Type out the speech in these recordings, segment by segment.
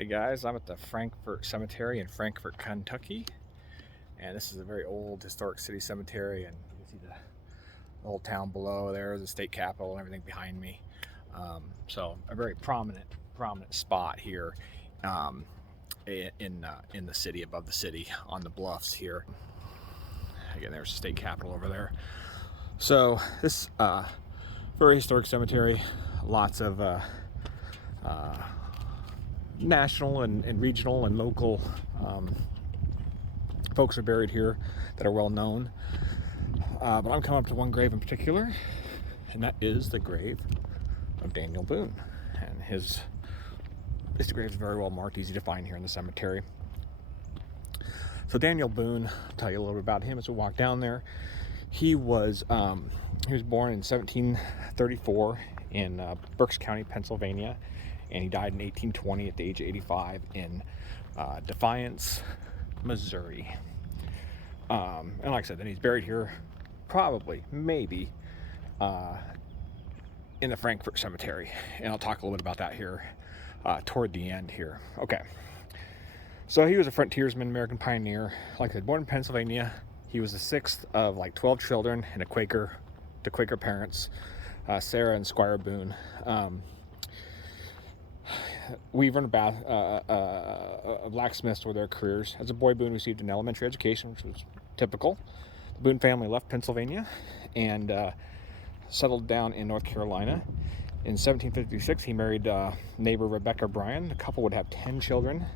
Hey guys, I'm at the Frankfort Cemetery in Frankfort, Kentucky, and this is a very old historic city cemetery, and you can see the old town below there, the state capitol and everything behind me. So a very prominent spot here in the city, above the city, on the bluffs here. Again, there's the state capitol over there. So this very historic cemetery, lots of national and regional and local folks are buried here that are well known. But I'm coming up to one grave in particular, and that is the grave of Daniel Boone. And his grave is very well marked, easy to find here in the cemetery. So Daniel Boone, I'll tell you a little bit about him as we walk down there. He was born in 1734 in Berks County, Pennsylvania, and he died in 1820 at the age of 85 in Defiance, Missouri. And like I said, then he's buried here, maybe, in the Frankfort Cemetery. And I'll talk a little bit about that here toward the end here. Okay. So he was a frontiersman, American pioneer. Like I said, born in Pennsylvania. He was the sixth of like 12 children and Quaker parents, Sarah and Squire Boone. Weaver and blacksmiths were their careers. As a boy, Boone received an elementary education, which was typical. The Boone family left Pennsylvania and settled down in North Carolina. In 1756, he married neighbor Rebecca Bryan. The couple would have 10 children.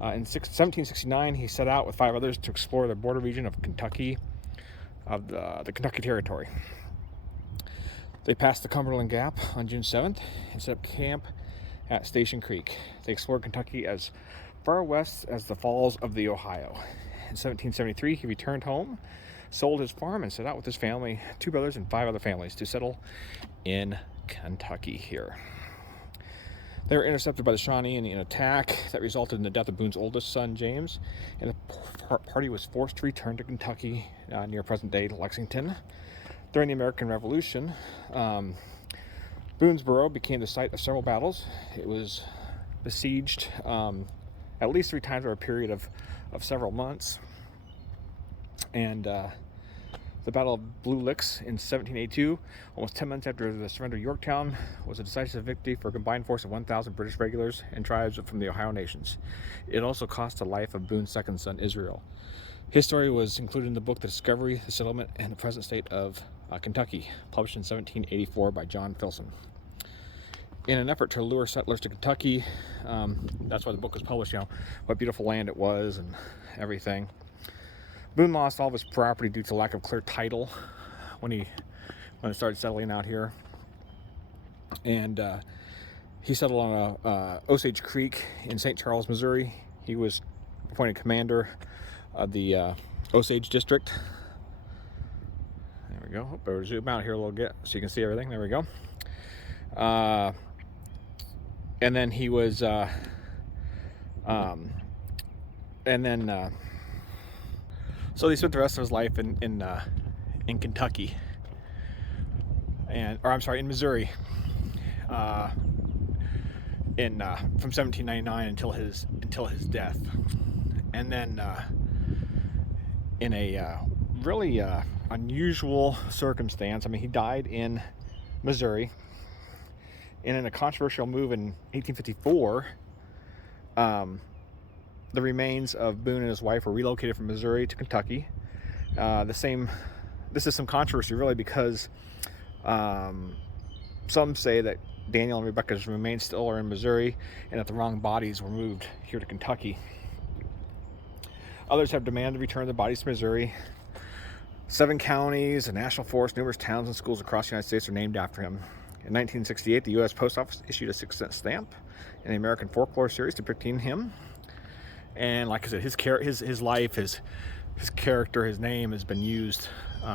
In 1769, he set out with 5 others to explore the border region of Kentucky, of the Kentucky Territory. They passed the Cumberland Gap on June 7th and set up camp at Station Creek. They explored Kentucky as far west as the Falls of the Ohio. In 1773, he returned home, sold his farm, and set out with his family, 2 brothers and 5 other families, to settle in Kentucky here. They were intercepted by the Shawnee in an attack that resulted in the death of Boone's oldest son, James, and the party was forced to return to Kentucky near present-day Lexington. During the American Revolution, Boonesborough became the site of several battles. It was besieged at least 3 times over a period of several months. And the Battle of Blue Licks in 1782, almost 10 months after the surrender of Yorktown, was a decisive victory for a combined force of 1,000 British regulars and tribes from the Ohio nations. It also cost the life of Boone's second son, Israel. His story was included in the book The Discovery, the Settlement, and the Present State of Kentucke, published in 1784 by John Filson. In an effort to lure settlers to Kentucky, that's why the book was published, what beautiful land it was and everything. Boone lost all of his property due to lack of clear title when it started settling out here. And he settled on Osage Creek in St. Charles, Missouri. He was appointed commander of the Osage District. There we go. Hope I zoom out here a little bit so you can see everything. There we go. And then he was, so he spent the rest of his life in Kentucky, in Missouri, from 1799 until his death, and then in a really unusual circumstance. I mean, he died in Missouri, and in a controversial move in 1854. The remains of Boone and his wife were relocated from Missouri to Kentucky. This is some controversy, really, because some say that Daniel and Rebecca's remains still are in Missouri and that the wrong bodies were moved here to Kentucky. Others have demanded to return the bodies to Missouri. 7 counties, a national forest, numerous towns and schools across the United States are named after him. In 1968, the U.S. Post Office issued a 6-cent stamp in the American Folklore Series depicting him. And like I said, his life, his character, his name has been used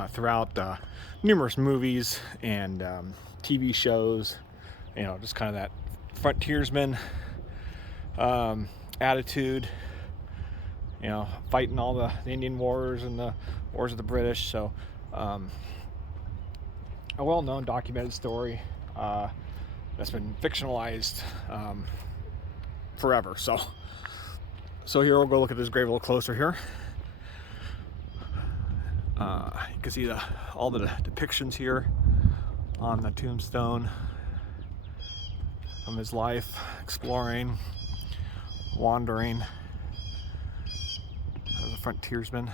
throughout numerous movies and TV shows. Just kind of that frontiersman attitude. Fighting all the Indian wars and the wars of the British. So a well-known documented story that's been fictionalized forever. So here we'll go look at this grave a little closer here. You can see all the depictions here on the tombstone from his life, exploring, wandering as a frontiersman.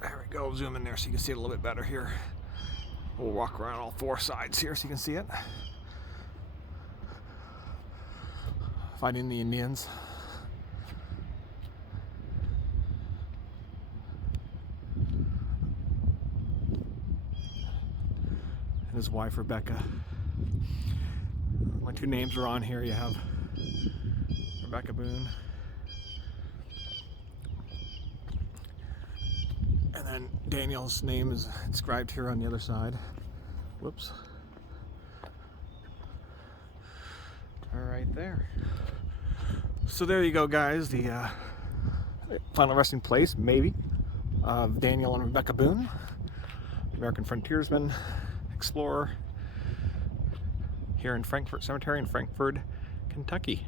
There we go, zoom in there so you can see it a little bit better here. We'll walk around all four sides here so you can see it. Fighting the Indians. And his wife, Rebecca. My two names are on here. You have Rebecca Boone. And then Daniel's name is inscribed here on the other side. Whoops. Right there. So there you go, guys. The final resting place, maybe, of Daniel and Rebecca Boone, American frontiersman, explorer, here in Frankfort Cemetery in Frankfort, Kentucky.